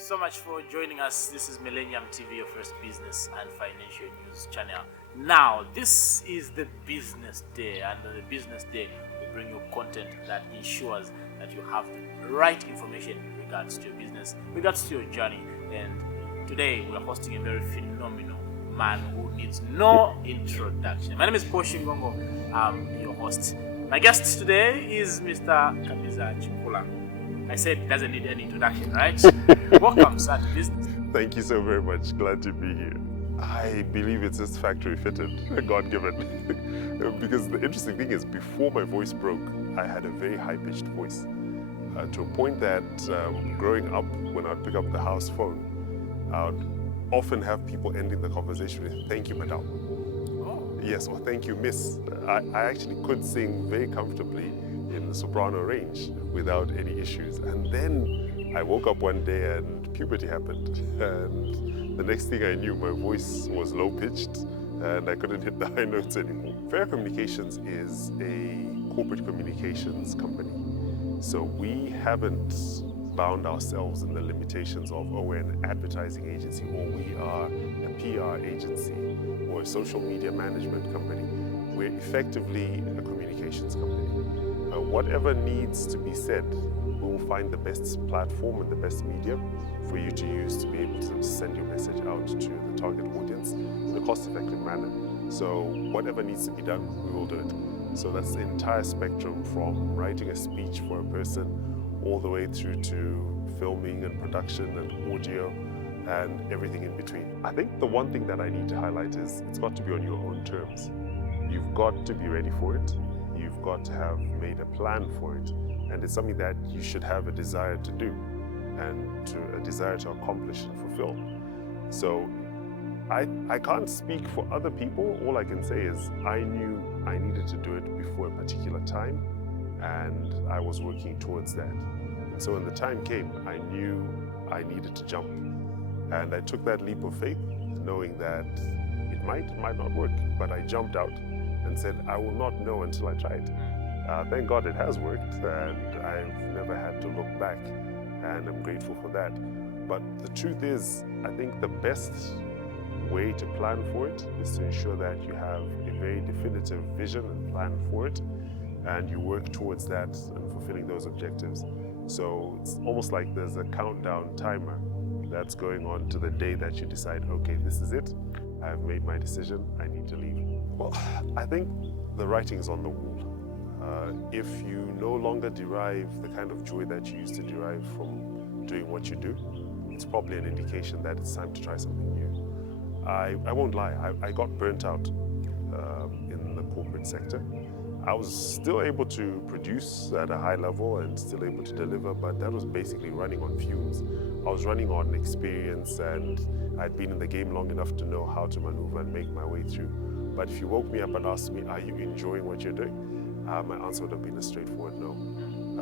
so much for joining us. This is Millennium TV, your first business and financial news channel. Now, this is the business day, and the business day will bring you content that ensures that you have the right information in regards to your business, in regards to your journey. And today we are hosting a very phenomenal man who needs no introduction. My name is Shingongo. I'm your host. My guest today is Mr. Kamiza Chikula. I said he doesn't need any introduction, right? Welcome, sir, to business. Thank you so very much. Glad to be here. I believe it's just factory fitted, God given. Because the interesting thing is, before my voice broke, I had a very high pitched voice. To a point that growing up, when I'd pick up the house phone, I'd often have people ending the conversation with, "Thank you, madam." Oh. Yes, or "Thank you, miss." I actually could sing very comfortably in the soprano range without any issues. And then I woke up one day and puberty happened. And the next thing I knew, my voice was low pitched and I couldn't hit the high notes anymore. Fair Communications is a corporate communications company. So we haven't bound ourselves in the limitations of, oh, we're an advertising agency, or we are a PR agency, or a social media management company. We're effectively a communications company. Whatever needs to be said, we will find the best platform and the best medium for you to use to be able to send your message out to the target audience in a cost-effective manner. So whatever needs to be done, we will do it. So that's the entire spectrum, from writing a speech for a person all the way through to filming and production and audio and everything in between. I think the one thing that I need to highlight is it's got to be on your own terms. You've got to be ready for it. You've got to have made a plan for it, and it's something that you should have a desire to do and a desire to accomplish and fulfill. So I can't speak for other people. All I can say is I knew I needed to do it before a particular time, and I was working towards that. And so when the time came, I knew I needed to jump, and I took that leap of faith, knowing that it might not work, but I jumped out and said, I will not know until I try it. Thank God it has worked, and I've never had to look back, and I'm grateful for that. But the truth is, I think the best way to plan for it is to ensure that you have a very definitive vision and plan for it, and you work towards that and fulfilling those objectives. So it's almost like there's a countdown timer that's going on to the day that you decide, okay, this is it. I've made my decision, I need to leave. Well, I think the writing's on the wall. If you no longer derive the kind of joy that you used to derive from doing what you do, it's probably an indication that it's time to try something new. I won't lie, I got burnt out in the corporate sector. I was still able to produce at a high level and still able to deliver, but that was basically running on fumes. I was running on experience, and I'd been in the game long enough to know how to maneuver and make my way through. But if you woke me up and asked me, are you enjoying what you're doing? My answer would have been a straightforward no.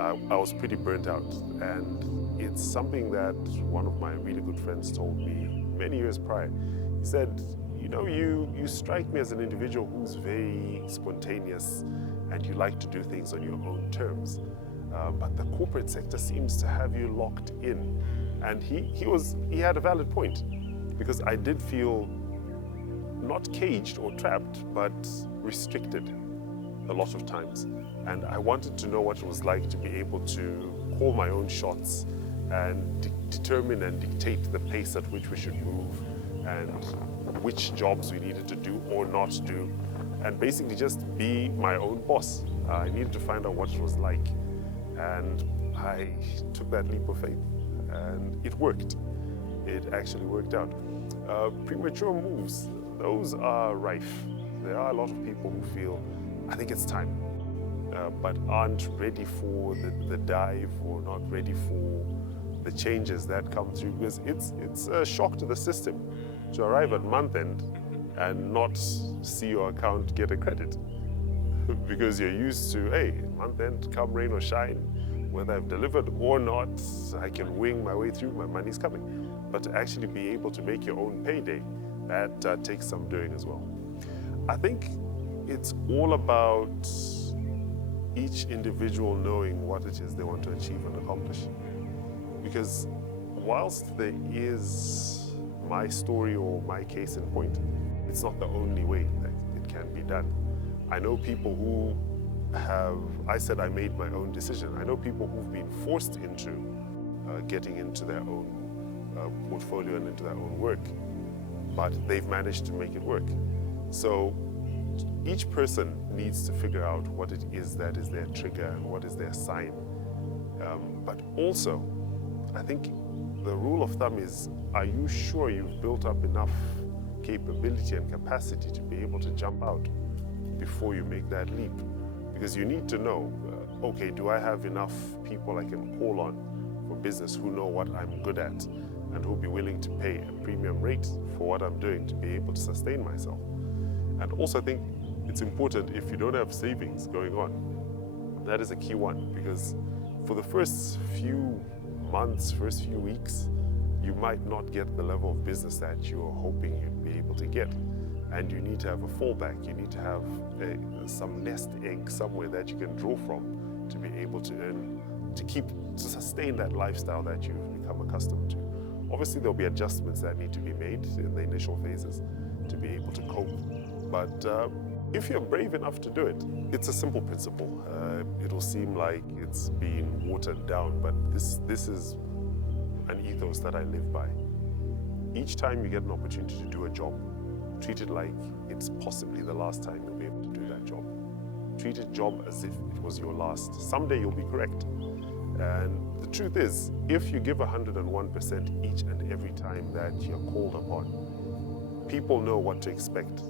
I was pretty burnt out, and it's something that one of my really good friends told me many years prior. He said, you know, you strike me as an individual who's very spontaneous and you like to do things on your own terms. But the corporate sector seems to have you locked in. And he had a valid point, because I did feel not caged or trapped, but restricted a lot of times. And I wanted to know what it was like to be able to call my own shots and determine and dictate the pace at which we should move and which jobs we needed to do or not do, and basically just be my own boss. I needed to find out what it was like, and I took that leap of faith, and it worked. It actually worked out. Premature moves, those are rife. There are a lot of people who feel, I think it's time, but aren't ready for the dive, or not ready for the changes that come through, because it's a shock to the system to arrive at month end and not see your account get a credit, because you're used to, hey, month end, come rain or shine, whether I've delivered or not, I can wing my way through, my money's coming. But to actually be able to make your own payday, that takes some doing as well. I think it's all about each individual knowing what it is they want to achieve and accomplish. Because whilst there is my story or my case in point, it's not the only way that it can be done. I know people who I said I made my own decision. I know people who've been forced into getting into their own portfolio and into their own work, but they've managed to make it work. So each person needs to figure out what it is that is their trigger and what is their sign. But also, I think the rule of thumb is, are you sure you've built up enough capability and capacity to be able to jump out before you make that leap? Because you need to know, okay, do I have enough people I can call on for business who know what I'm good at and who'll be willing to pay a premium rate for what I'm doing to be able to sustain myself? And also I think it's important, if you don't have savings going on, that is a key one, because for the first few months, first few weeks, you might not get the level of business that you're hoping you'd be able to get. And you need to have a fallback. You need to have some nest egg somewhere that you can draw from to be able to earn, to sustain that lifestyle that you've become accustomed to. Obviously, there'll be adjustments that need to be made in the initial phases to be able to cope. But if you're brave enough to do it, it's a simple principle. It'll seem like it's been watered down, but this is an ethos that I live by. Each time you get an opportunity to do a job, treat it like it's possibly the last time you'll be able to do that job. Treat a job as if it was your last. Someday you'll be correct. And the truth is, if you give 101% each and every time that you're called upon, people know what to expect.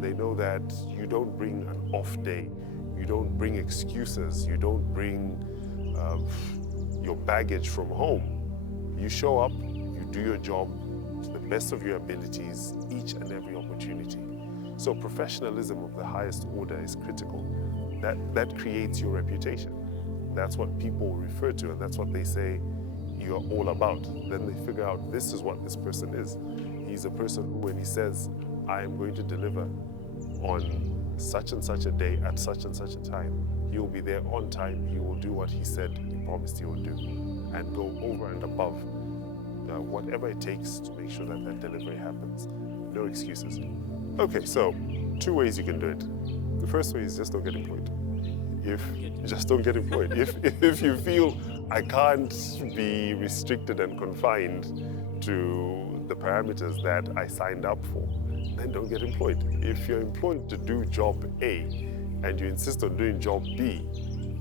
They know that you don't bring an off day, you don't bring excuses, you don't bring your baggage from home. You show up, you do your job to the best of your abilities each and every opportunity. So professionalism of the highest order is critical. That creates your reputation. That's what people refer to, and that's what they say you're all about. Then they figure out, this is what this person is. He's a person who, when he says, I am going to deliver on such and such a day at such and such a time, he will be there on time. He will do what he said he promised he would do, and go over and above whatever it takes to make sure that that delivery happens. No excuses. Okay, so 2 ways you can do it. The first way is just don't get employed. Just don't get employed. If you feel I can't be restricted and confined to the parameters that I signed up for, then don't get employed. If you're employed to do job A and you insist on doing job B,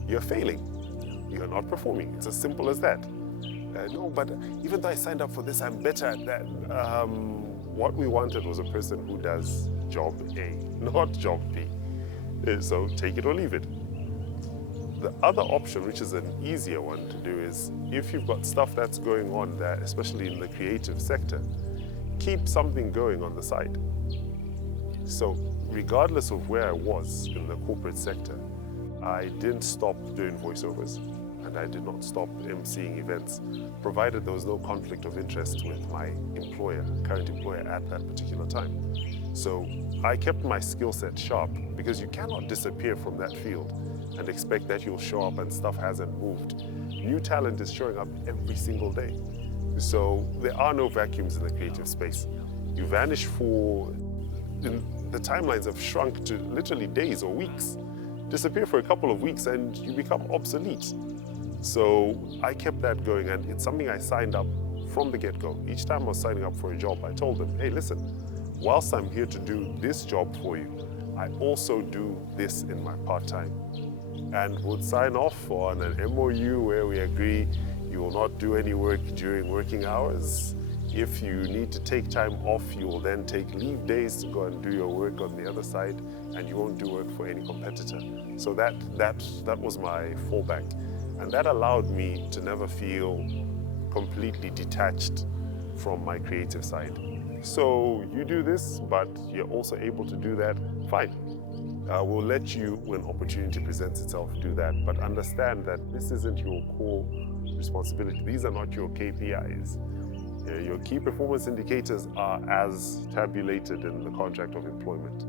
you're failing. You're not performing. It's as simple as that. No, but even though I signed up for this, I'm better at that. What we wanted was a person who does job A, not job B. So take it or leave it. The other option, which is an easier one to do, is if you've got stuff that's going on there, especially in the creative sector, keep something going on the side. So regardless of where I was in the corporate sector, I didn't stop doing voiceovers and I did not stop emceeing events, provided there was no conflict of interest with my current employer at that particular time. So I kept my skill set sharp, because you cannot disappear from that field and expect that you'll show up and stuff hasn't moved. New talent is showing up every single day. So there are no vacuums in the creative space. You vanish the timelines have shrunk to literally days or weeks. Disappear for a couple of weeks and you become obsolete. So I kept that going, and it's something I signed up from the get-go. Each time I was signing up for a job, I told them, hey, listen, whilst I'm here to do this job for you, I also do this in my part-time. And would sign off on an MOU where we agree you will not do any work during working hours. If you need to take time off, you will then take leave days to go and do your work on the other side, and you won't do work for any competitor. So that was my fallback. And that allowed me to never feel completely detached from my creative side. So you do this, but you're also able to do that, fine. We'll let you, when opportunity presents itself, do that. But understand that this isn't your core responsibility. These are not your KPIs. Your key performance indicators are as tabulated in the contract of employment.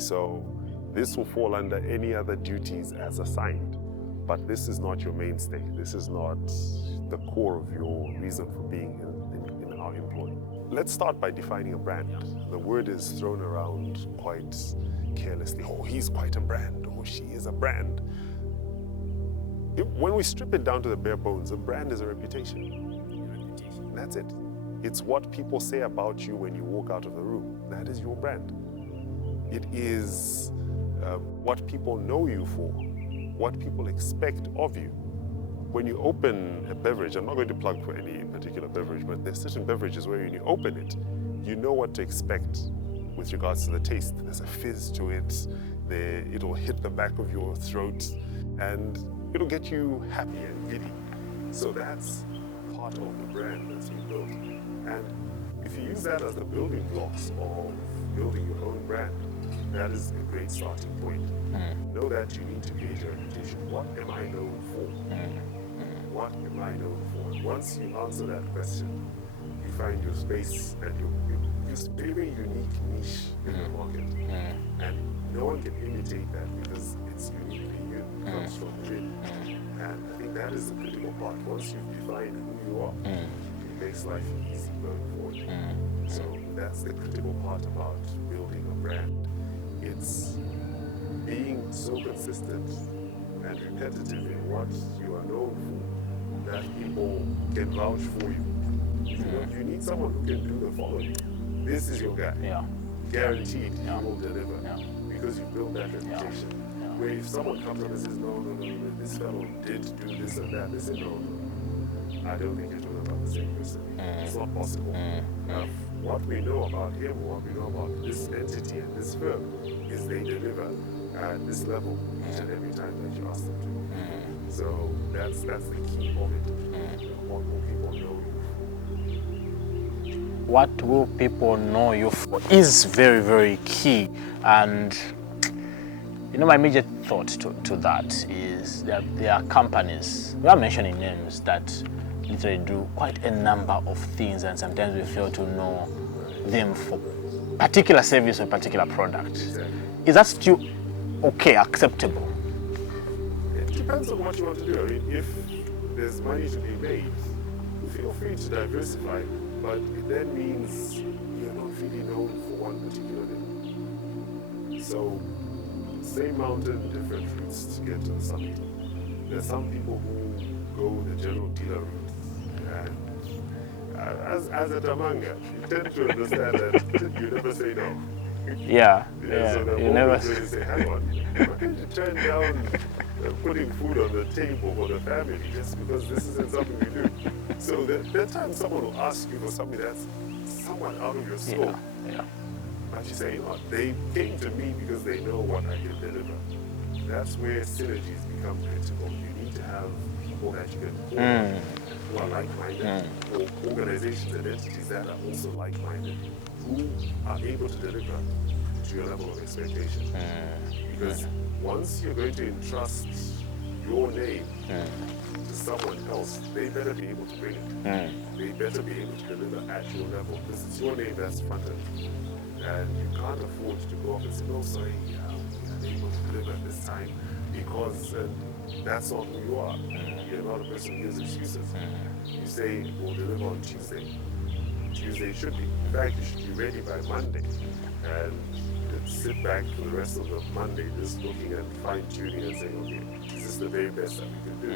So this will fall under any other duties as assigned. But this is not your mainstay. This is not the core of your reason for being in now employ. Let's start by defining a brand. The word is thrown around quite carelessly. Oh, he's quite a brand. Oh, she is a brand. When we strip it down to the bare bones, a brand is a reputation. That's it. It's what people say about you when you walk out of the room. That is your brand. It is what people know you for, what people expect of you. When you open a beverage, I'm not going to plug for any particular beverage, but there's certain beverages where when you open it, you know what to expect with regards to the taste. There's a fizz to it, it'll hit the back of your throat, and it'll get you happy and giddy. So that's part of the brand that's been built. And if you use that as the building blocks of building your own brand, that is a great starting point. Know that you need to create a reputation. What am I known for? What am I known for? Once you answer that question, you find your space and your very unique niche in the market. And no one can imitate that because it's uniquely you. It comes from within. And I think that is the critical part. Once you've defined who you are, it makes life easy going forward. So that's the critical part about building a brand. It's being so consistent and repetitive in what you are known for that people can vouch for you. You need someone who can do the following. This is your guy. Guaranteed he will deliver because you built that reputation. Where if someone comes up and says, no, this fellow did do this and that, they say, no, I don't think you're talking about the same person. It's not possible. What we know about him, what we know about this entity and this firm, is they deliver at this level each and every time that you ask them to. So that's the key of it. What will people know you for? What will people know you for is very, very key. And my immediate thought to that is that there are companies, we are mentioning names, that literally do quite a number of things, and sometimes we fail to know them for particular service or particular product. Is that still okay, acceptable? It depends on what you want to do. I mean, if there's money to be made, feel free to diversify, but it then means you're not really known for one particular thing. So, same mountain, different routes to get to the summit. There's some people who go the general dealer route, and as a Tamanga, you tend to understand that you never say no. So you never say, hang on, why can't you turn down putting food on the table for the family just because this isn't something we do? So there are times someone will ask you for something that's somewhat out of your scope. But you say, they came to me because they know what I can deliver. That's where synergies become critical. You need to have people that you can call who are like-minded, or organizations and entities that are also like-minded, who are able to deliver to your level of expectation. Because once you're going to entrust your name to someone else, they better be able to bring it. They better be able to deliver at your level, because it's your name that's fronted. And you can't afford to go off and say, no, sorry, we're able to deliver at this time, because that's not who you are. You're not a person who gives excuses. You say, we'll deliver on Tuesday. Tuesday should be. In fact, you should be ready by Monday. And sit back for the rest of the Monday just looking and fine-tuning and saying, okay, is this the very best that we can do?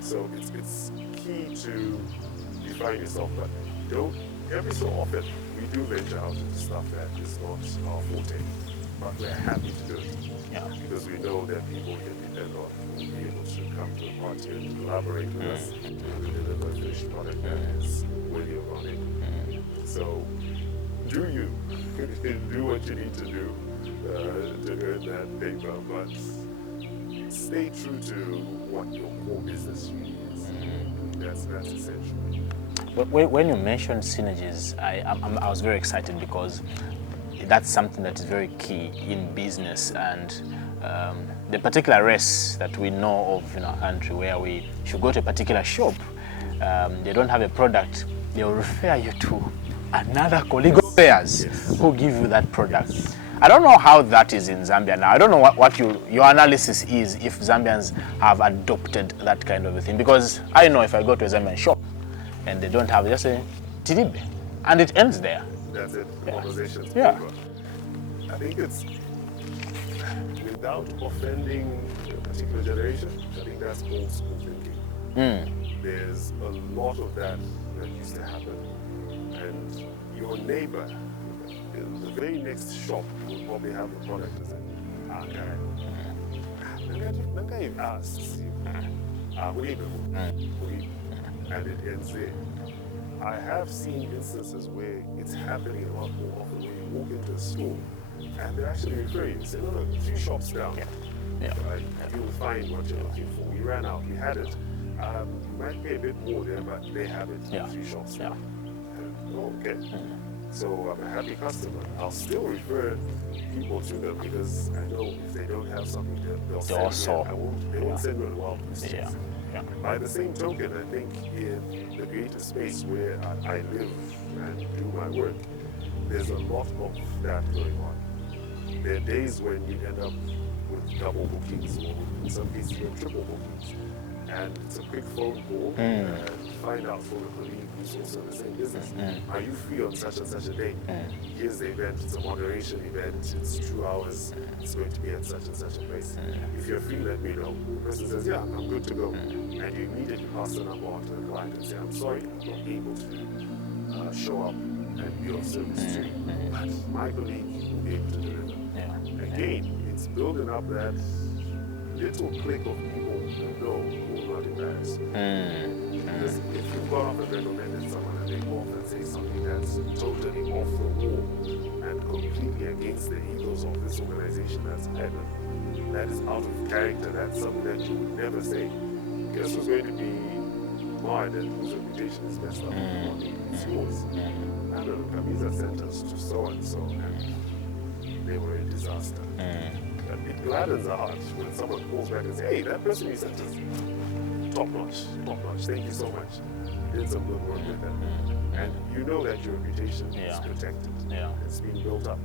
So it's key to define yourself, but every so often, we do venture out into stuff that is not our forte, but we're happy to do it. Because we know that people can depend on who will be able to come to the party and collaborate with us to deliver a finished product that is worthy of our name. So, do you. Do what you need to do to earn that paper, but stay true to what your core business really is. That's essential. When you mentioned synergies, I was very excited because that's something that is very key in business, and the particular race that we know of in our country, where we should go to a particular shop, they don't have a product, they'll refer you to another colleague of theirs who give you that product. I don't know how that is in Zambia now. I don't know what your analysis is if Zambians have adopted that kind of a thing, because I know if I go to a Zambian shop and they don't have, just say, Tiribe. And it ends there. That's it. The conversation's Yeah. over. I think it's without offending a particular generation. I think that's old school thinking. There's a lot of that used to happen, and your neighbor in the very next shop will probably have the product and say, and it ends there. I have seen instances where it's happening a lot more often when you walk into a store and they're actually referring you. Say, no, 3 shops down. Right? You'll find what you're looking for. We ran out, we had it. You might pay a bit more there, but they have it. 3 shops down. Okay. So I'm a happy customer. I'll still refer people to them because I know if they don't have something, they'll send me. They won't send me on wild goose chase. By the same token, I think in the creative space where I live and do my work, there's a lot of that going on. There are days when you end up with double bookings or in some cases even triple bookings. And it's a quick phone call and find out from a colleague who's also in the same business. Are you free on such and such a day? Here's the event, it's a moderation event, it's 2 hours, it's going to be at such and such a place. If you're free, let me know. The person says, yeah, I'm good to go. And you immediately pass the number on to the client and say, I'm sorry, I'm not able to show up and be of service to you. But my colleague will be able to deliver. Again, it's building up that little clique of people who know who will not embarrass you. Because if you've gone off and recommended someone and they go off and say something that's totally off the wall and completely against the ethos of this organization that's heaven, that is out of character, that's something that you would never say. Guess who's going to be marred and whose reputation is messed up? It's yours. I don't know, Kamiza sent us to so-and-so and they were a disaster. It gladdens our heart when someone calls back and says, hey, that person you sent us, top notch, thank you so much. You did some good work with them. And you know that your reputation is protected. It's being built up.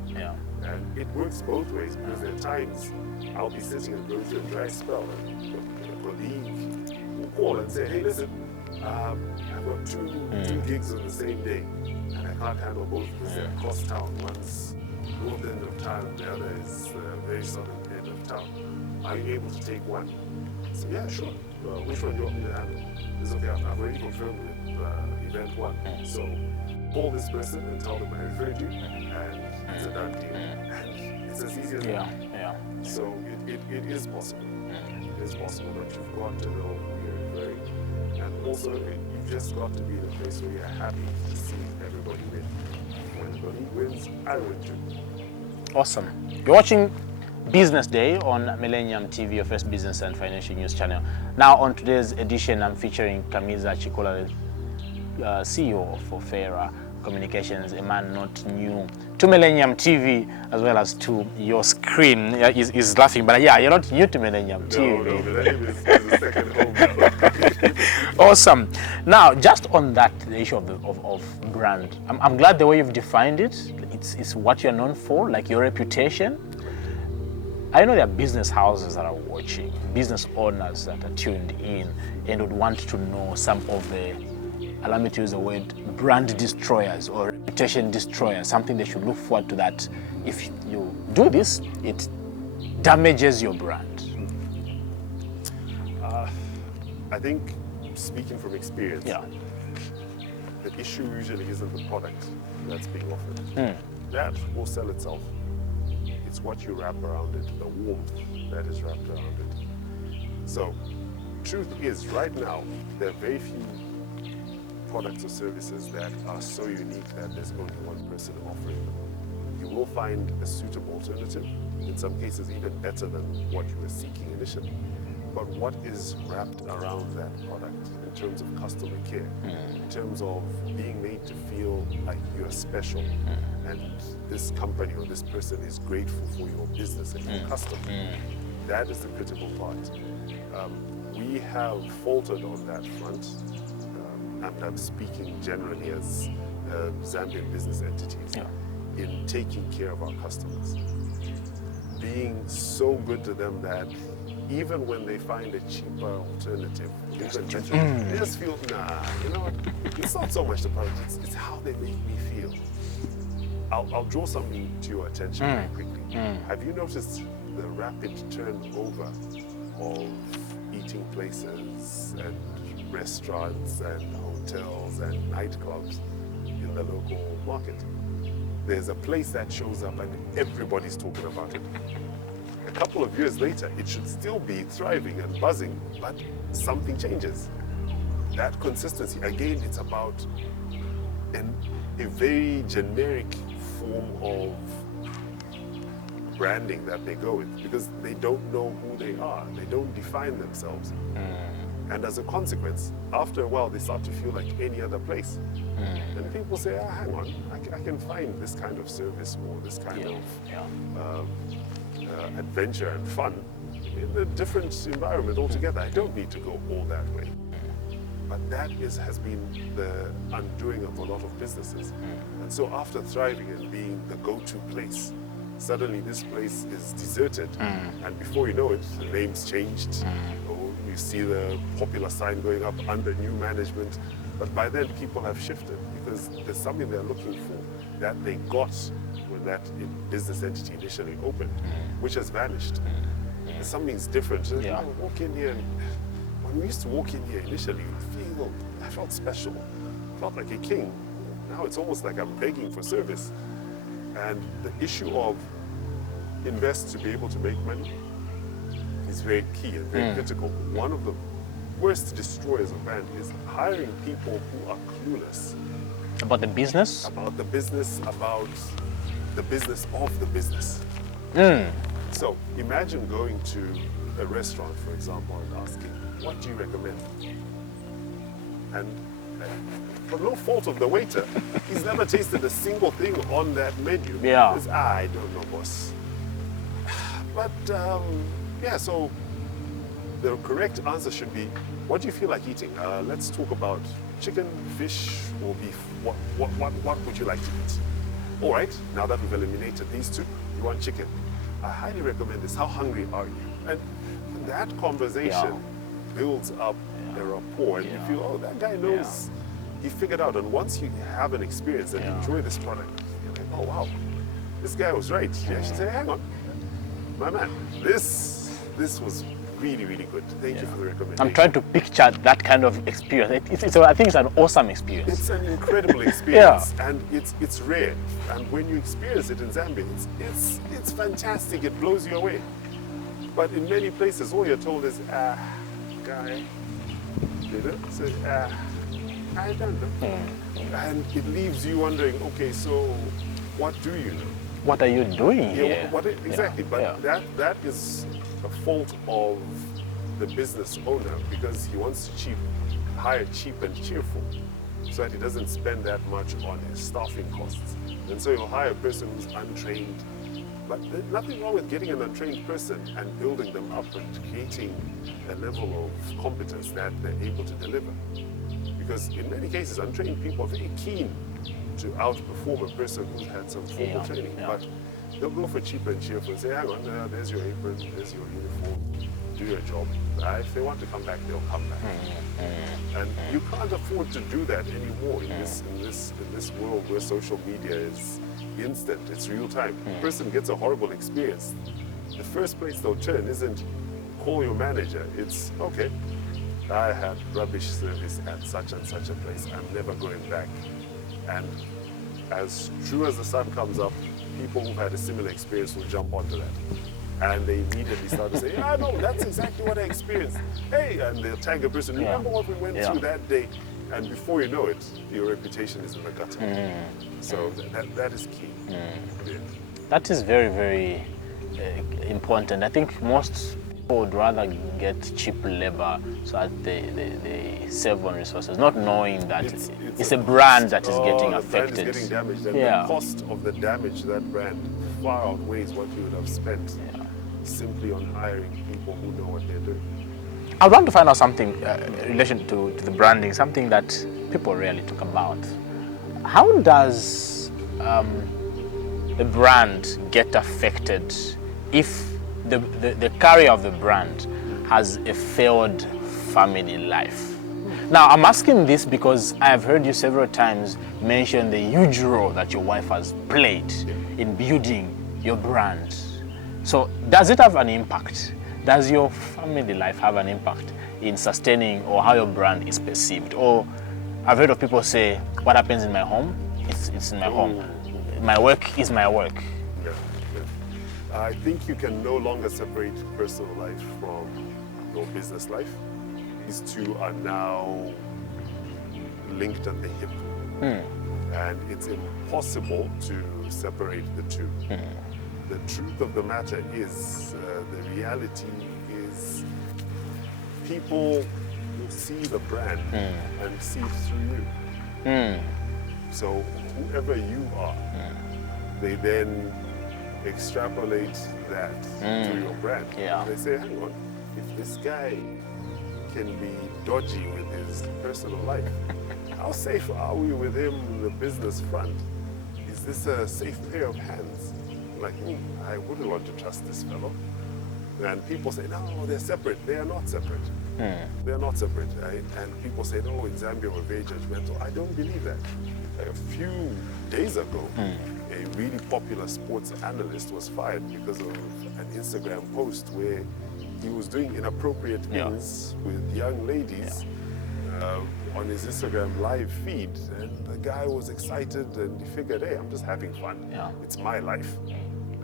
And it works both ways because there are times I'll be sitting and going through a dry spell and a colleague will call and say, hey, listen, I've got two gigs on the same day and I can't handle both because they're across town. One's north end of town, the other is very southern end of town. Are you able to take one? So yeah, sure. Which one do you want me to handle? It's okay, I've already confirmed with event 1. So call this person and tell them I referred you and it's a done deal. And it's as easy as that. So it is possible. It is possible, but you've got to know who you're referring. And also, you've just got to be in a place where you're happy to see everybody win. When everybody wins, I win too. Awesome. You're watching Business Day on Millennium TV, your first business and financial news channel. Now on today's edition, I'm featuring Kamiza Chikula, CEO for Fera Communications, a man not new to Millennium TV as well as to your screen. He's laughing, but yeah, you're not new to Millennium TV. No, Millennium is the second home now. Awesome. Now, just on that, the issue of brand, I'm glad the way you've defined it. It's what you're known for, like your reputation. I know there are business houses that are watching, business owners that are tuned in and would want to know some of the, allow me to use the word, brand destroyers or reputation destroyers, something they should look forward to that if you do this, it damages your brand. I think, speaking from experience, the issue usually isn't the product that's being offered. That will sell itself. It's what you wrap around it, the warmth that is wrapped around it. So, truth is, right now, there are very few products or services that are so unique that there's only one person offering them. You will find a suitable alternative, in some cases even better than what you were seeking initially. But what is wrapped around that product in terms of customer care, in terms of being made to feel like you're special, and this company or this person is grateful for your business and your customer. That is the critical part. We have faltered on that front. I'm speaking generally as Zambian business entities in taking care of our customers. Being so good to them that even when they find a cheaper alternative, even better, they just feel, nah, you know what? It's not so much the product, it's how they make me feel. I'll draw something to your attention very quickly. Have you noticed the rapid turnover of eating places and restaurants and hotels and nightclubs in the local market? There's a place that shows up and everybody's talking about it. A couple of years later, it should still be thriving and buzzing, but something changes. That consistency, again, it's about a very generic form of branding that they go with, because they don't know who they are. They don't define themselves. And as a consequence, after a while, they start to feel like any other place. And people say, hang on, I can find this kind of service or this kind of adventure and fun in a different environment altogether. I don't need to go all that way. But that has been the undoing of a lot of businesses. And so after thriving and being the go-to place, suddenly this place is deserted. And before you know it, the name's changed. Or you see the popular sign going up under new management. But by then, people have shifted because there's something they're looking for that they got when that business entity initially opened, which has vanished. Something's different. Yeah. You walk in here, and when we used to walk in here initially, I felt special. I felt like a king. Now it's almost like I'm begging for service. And the issue of invest to be able to make money is very key and very critical. One of the worst destroyers of brand is hiring people who are clueless About the business? about the business of the business. So imagine going to a restaurant, for example, and asking, what do you recommend? And for no fault of the waiter, he's never tasted a single thing on that menu. Yeah. He says, I don't know, boss. But so the correct answer should be, what do you feel like eating? Let's talk about chicken, fish, or beef. What would you like to eat? All right, now that we've eliminated these two, you want chicken. I highly recommend this. How hungry are you? And that conversation builds up a rapport, and you feel, oh, that guy knows. He figured out. And once you have an experience and enjoy this product, you're like, oh wow, this guy was right. You actually say, hang on, my man, this was really, really good. Thank you for the recommendation. I'm trying to picture that kind of experience. I think it's an awesome experience. It's an incredible experience, and it's rare. And when you experience it in Zambia, it's fantastic. It blows you away. But in many places, all you're told is, guy, you know, so, I don't know. And it leaves you wondering, okay, so what do you know? What are you doing here? Exactly, but that is a fault of the business owner, because he wants to hire cheap and cheerful so that he doesn't spend that much on his staffing costs. And so he'll hire a person who's untrained. But there's nothing wrong with getting an untrained person and building them up and creating a level of competence that they're able to deliver. Because in many cases, untrained people are very keen to outperform a person who's had some formal training. But they'll go for cheap and cheerful and say, hang on, there's your apron, there's your uniform, do your job. If they want to come back, they'll come back. And you can't afford to do that anymore in this world where social media is instant, it's real time. The person gets a horrible experience. The first place they'll turn isn't call your manager, it's, okay, I had rubbish service at such and such a place, I'm never going back. And as true as the sun comes up, people who've had a similar experience will jump onto that. And they immediately start to say, no, that's exactly what I experienced. Hey, and they'll tag a person, remember what we went through that day? And before you know it, your reputation is in the gutter. So that is key. That is very, very important. I think most people would rather get cheap labor so that they save on resources, not knowing that it's a brand that is getting affected. The brand is getting damaged, and the cost of the damage to that brand far outweighs what you would have spent simply on hiring people who know what they're doing. I want to find out something in relation to the branding, something that people rarely talk about. How does the brand get affected if the carrier of the brand has a failed family life. Now, I'm asking this because I have heard you several times mention the huge role that your wife has played in building your brand. So, does it have an impact? Does your family life have an impact in sustaining or how your brand is perceived? Or I've heard of people say, what happens in my home, it's in my home. My work is my work. Yeah, yeah. I think you can no longer separate personal life from your business life. These two are now linked at the hip. And it's impossible to separate the two. The truth of the matter is, the reality is, people will see the brand and see through you. So whoever you are, they then extrapolate that to your brand. Yeah. They say, hang on, if this guy can be dodgy with his personal life, how safe are we with him in the business front? Is this a safe pair of hands? Like, I wouldn't want to trust this fellow. And people say, no, they're separate. They are not separate. They are not separate. And people say, no, in Zambia we're very judgmental. I don't believe that. A few days ago, a really popular sports analyst was fired because of an Instagram post where he was doing inappropriate things with young ladies on his Instagram live feed. And the guy was excited and he figured, hey, I'm just having fun. It's my life.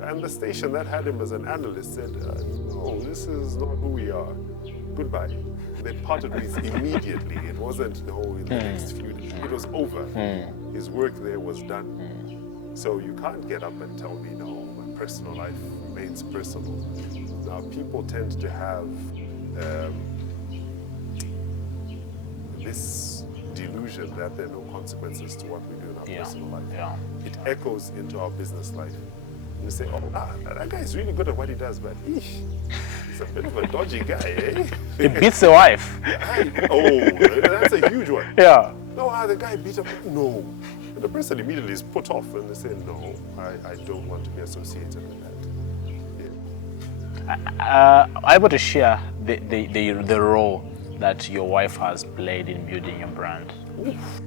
And the station that had him as an analyst said, no, this is not who we are. Goodbye. They parted ways immediately. It wasn't, no, in the next few days. It was over. His work there was done. So you can't get up and tell me, no, my personal life remains personal. Now, people tend to have this delusion that there are no consequences to what we do in our personal life. It echoes into our business life. And they say, oh, that guy is really good at what he does, but he's a bit of a dodgy guy, eh? He beats the wife. That's a huge one. Yeah. No, the guy beat up. No. And the person immediately is put off and they say, no, I don't want to be associated with that. Are you able to share the role that your wife has played in building your brand? Oof.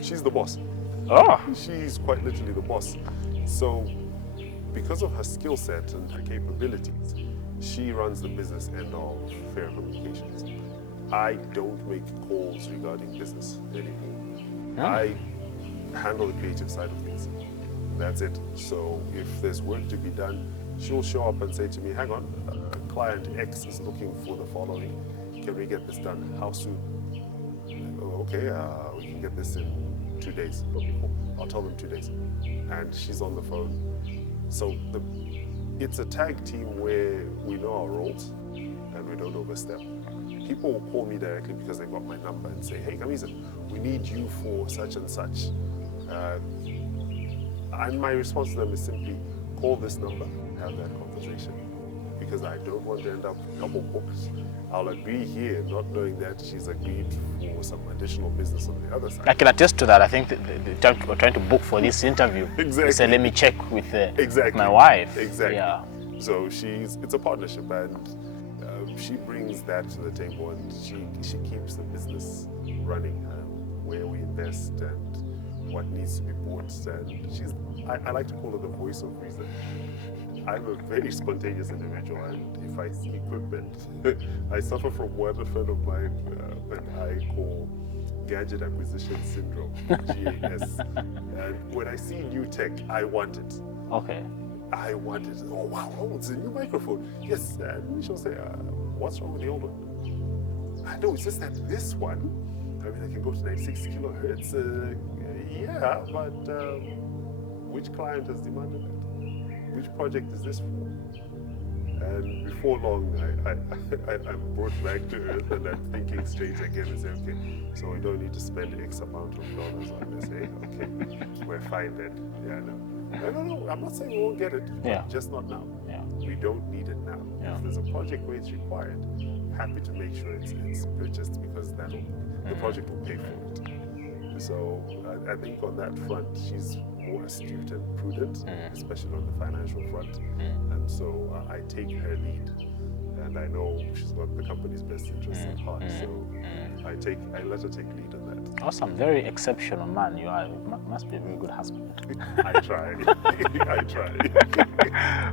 She's the boss. Oh. She's quite literally the boss. So, because of her skill set and her capabilities, she runs the business end of Fair Communications. I don't make calls regarding business anymore. I handle the creative side of things. That's it. So if there's work to be done, she'll show up and say to me, hang on, client X is looking for the following. Can we get this done? How soon? Oh, okay, we can get this in 2 days. Okay, cool. I'll tell them 2 days. And she's on the phone. So it's a tag team where we know our roles and we don't overstep. People will call me directly because they got my number and say, hey, Kamiza, we need you for such and such. And my response to them is simply, call this number and have that conversation. Because I don't want to end up double booked. I'll agree here, not knowing that she's agreed for some additional business on the other side. I can attest to that. I think we're trying to book for this interview. Exactly. So let me check with my wife. Exactly. Yeah. So it's a partnership, and she brings that to the table, and she keeps the business running, where we invest and what needs to be bought. And I like to call her the voice of reason. I'm a very spontaneous individual, and if I see equipment, I suffer from what a friend of mine and I call gadget acquisition syndrome, GAS. And when I see new tech, I want it. Okay. I want it. Oh, wow, it's a new microphone. Yes, and she'll say, what's wrong with the old one? I know, it's just that this one, I mean, I can go to 96 kilohertz. Yeah, but which client has demanded that? Which project is this for? And before long, I'm brought back to earth and I'm thinking straight again and say, okay, so we don't need to spend X amount of dollars on this. Hey, okay, we're fine then. Yeah, no, I'm not saying we won't get it, just not now. Yeah. We don't need it now. If there's a project where it's required, happy to make sure it's purchased because the project will pay for it. So I think on that front, she's more astute and prudent, especially on the financial front. And And so I take her lead. And I know she's got the company's best interests at heart. So I let her take lead in that. Awesome, very exceptional man you are. You must be a very good husband. I try. I try.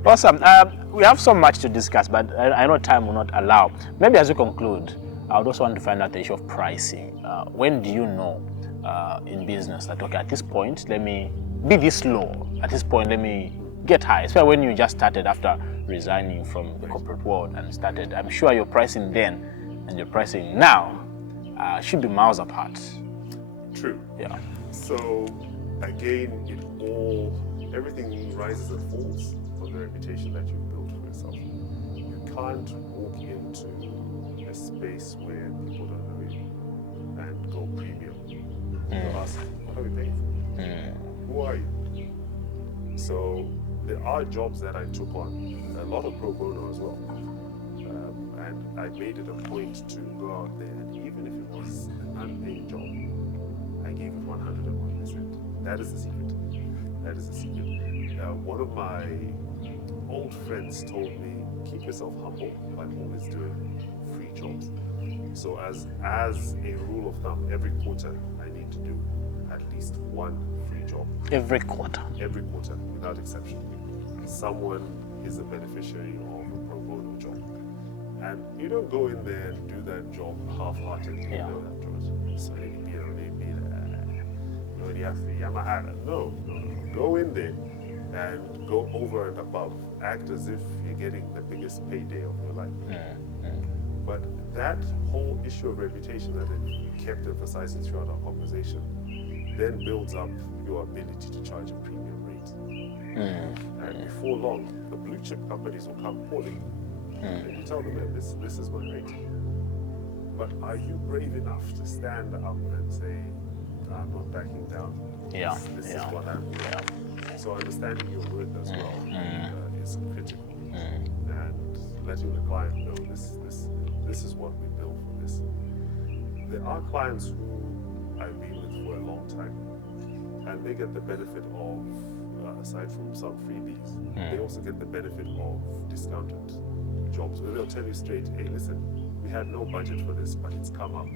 Awesome. We have so much to discuss, but I know time will not allow. Maybe as we conclude, I would also want to find out the issue of pricing. When do you know in business that, okay, at this point, let me be this low. At this point, let me get high. Especially when you just started after resigning from the corporate world and started. I'm sure your pricing then and your pricing now should be miles apart. True. Yeah. So again, everything rises and falls on the reputation that you build for yourself. You can't walk into a space where people don't know you and go premium. They'll ask, what are we paying for? Who are you? So there are jobs that I took on, a lot of pro bono as well. And I made it a point to go out there, and even if it was an unpaid job, I gave it 101%. That is the secret. That is the secret. One of my old friends told me, keep yourself humble by always doing free jobs. So as a rule of thumb, every quarter I need to do at least one free job. Every quarter? Every quarter, without exception. Someone is a beneficiary of a pro bono job. And you don't go in there and do that job half-heartedly. Yeah. No. Go in there and go over and above. Act as if you're getting the biggest payday of your life. But that whole issue of reputation that I kept emphasizing throughout our conversation then builds up your ability to charge a premium rate. And before long, the blue chip companies will come calling. And you tell them that this is my rate. But are you brave enough to stand up and say, I'm not backing down? Yeah. This is what I'm doing. Yeah. So understanding your worth as well is critical. And letting the client know this is what we build for this. There are clients who I've been with for a long time, and they get the benefit of, aside from some freebies, they also get the benefit of discounted jobs where they'll tell you straight, hey, listen, we had no budget for this, but it's come up,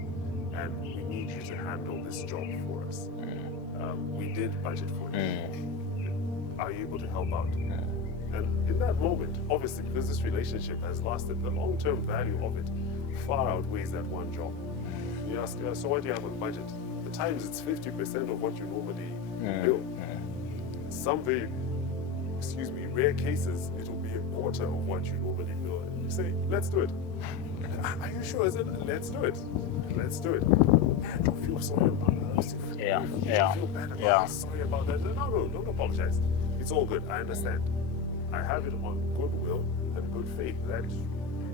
and we need you to handle this job for us. We did budget for it. Are you able to help out? And in that moment, obviously, because this relationship has lasted, the long-term value of it far outweighs that one job. You ask, so what do you have on budget? At times, it's 50% of what you normally bill. Some very, rare cases, it will be a quarter of what you normally bill. And you say, let's do it. Are you sure? Is it? Let's do it. Let's do it. Man, don't feel sorry about that. Feel bad about this. Sorry about that. No, don't apologize. It's all good. I understand. I have it on goodwill and good faith that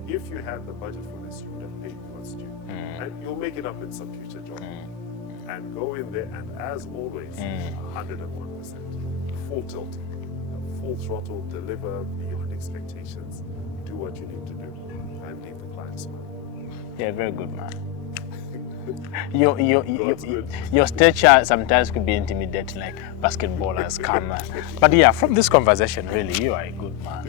if you had the budget for this, you would have paid what's due. And you'll make it up in some future job. And go in there and, as always, 101%. Full tilt, full throttle, deliver beyond expectations, do what you need to do, and leave the client smiling. Yeah, very good, man. Your stature sometimes could be intimidating, like basketballers come. But yeah, from this conversation, really, you are a good man.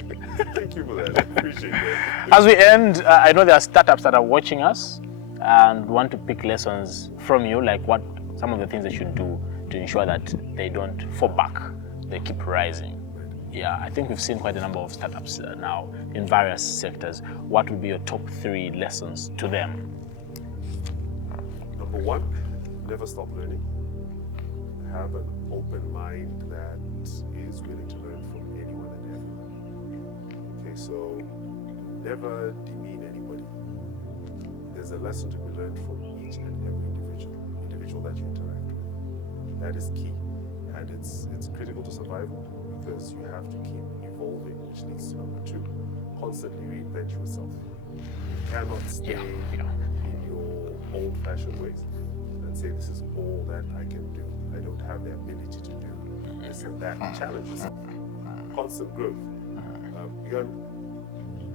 Thank you for that. I appreciate that. As we end, I know there are startups that are watching us and want to pick lessons from you, like what some of the things they should do to ensure that they don't fall back, they keep rising. Yeah, I think we've seen quite a number of startups now in various sectors. What would be your top 3 lessons to them? Number 1, never stop learning. Have an open mind that is willing to learn from anyone and everyone. Okay, so never demean anybody. There's a lesson to be learned from each and every individual that you interact with. That is key, and it's critical to survival because you have to keep evolving, which leads to number 2, constantly reinvent yourself. You cannot stay in your old-fashioned ways and say this is all that I can do. I don't have the ability to do this and that. Challenge yourself. Constant growth. You're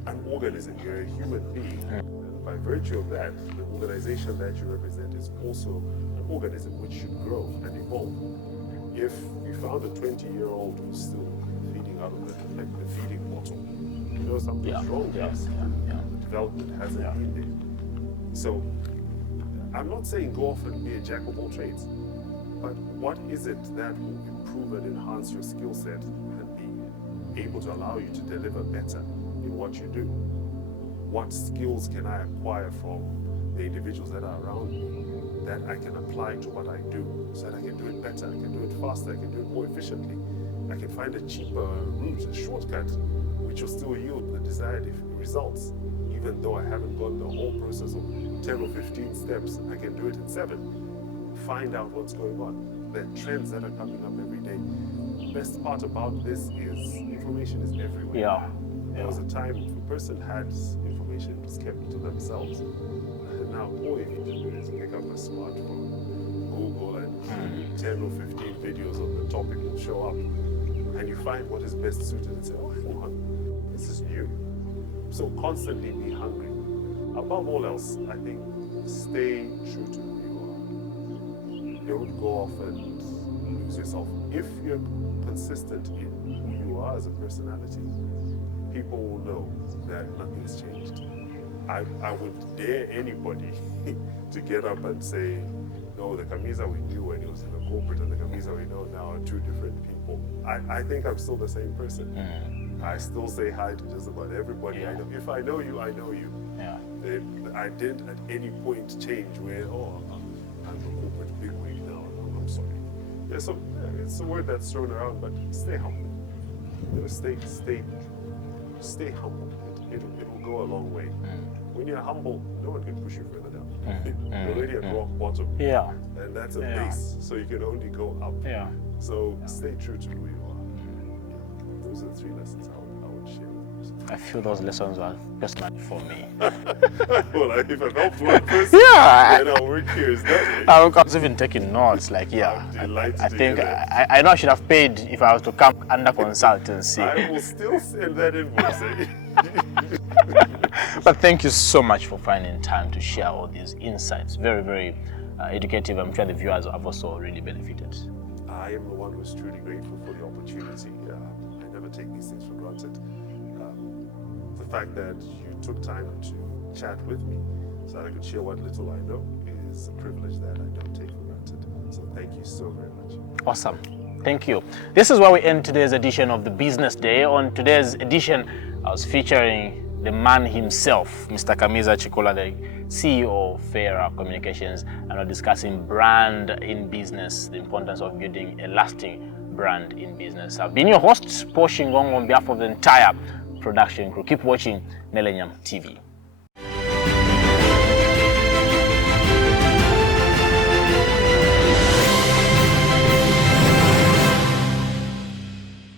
an organism. You're a human being. And by virtue of that, the organization that you represent is also an organism which should grow and evolve. If you found a 20-year-old who's still feeding out of the feeding bottle, know something's wrong. The development hasn't been there. So I'm not saying go off and be a jack of all trades, but what is it that will improve and enhance your skill set and be able to allow you to deliver better in what you do? What skills can I acquire from the individuals that are around me that I can apply to what I do so that I can do it better, I can do it faster, I can do it more efficiently. I can find a cheaper route, a shortcut, which will still yield the desired results. Even though I haven't gone the whole process of 10 or 15 steps, I can do it in 7. Find out what's going on. The trends that are coming up every day. The best part about this is information is everywhere. There was a time if a person had information, it was kept to themselves. And now all you need to do is pick up a smartphone, Google, and 10 or 15 videos on the topic will show up. And you find what is best suited and say, oh, hang on, this is new. So constantly be hungry. Above all else, I think stay true to who you are. Don't go off and lose yourself. If you're consistent in who you are as a personality, people will know that nothing's changed. I would dare anybody to get up and say, no, the Kamiza we knew when he was in the corporate and the Kamiza we know now are two different people. I think I'm still the same person. I still say hi to just about everybody I know. If I know you, I know you. I didn't at any point change where, oh, I'm a corporate bigwig now. I'm sorry. So it's a word that's thrown around, but stay humble. Stay humble. It'll go a long way. When you're humble, no one can push you further down. You're already at rock bottom. And that's a base, so you can only go up. So stay true to who you are. Those are the 3 lessons I would share with you. I feel those lessons are personally for me. Well, if I've helped one person, then our work here is done. I was even taking notes, like, I think I know I should have paid if I was to come under consultancy. I will still send that invoice. But thank you so much for finding time to share all these insights. Very, very educative. I'm sure the viewers have also really benefited. I am the one who's truly grateful for the opportunity. I never take these things for granted. The fact that you took time to chat with me so that I could share what little I know is a privilege that I don't take for granted. So thank you so very much. Awesome. Thank you. This is where we end today's edition of the Business Day. On today's edition, I was featuring the man himself, Mr. Kamiza Chikula, the CEO of Fairer Communications, and we're discussing brand in business, the importance of building a lasting brand in business. I've been your host, Shingongo, on behalf of the entire production crew. Keep watching Millennium TV.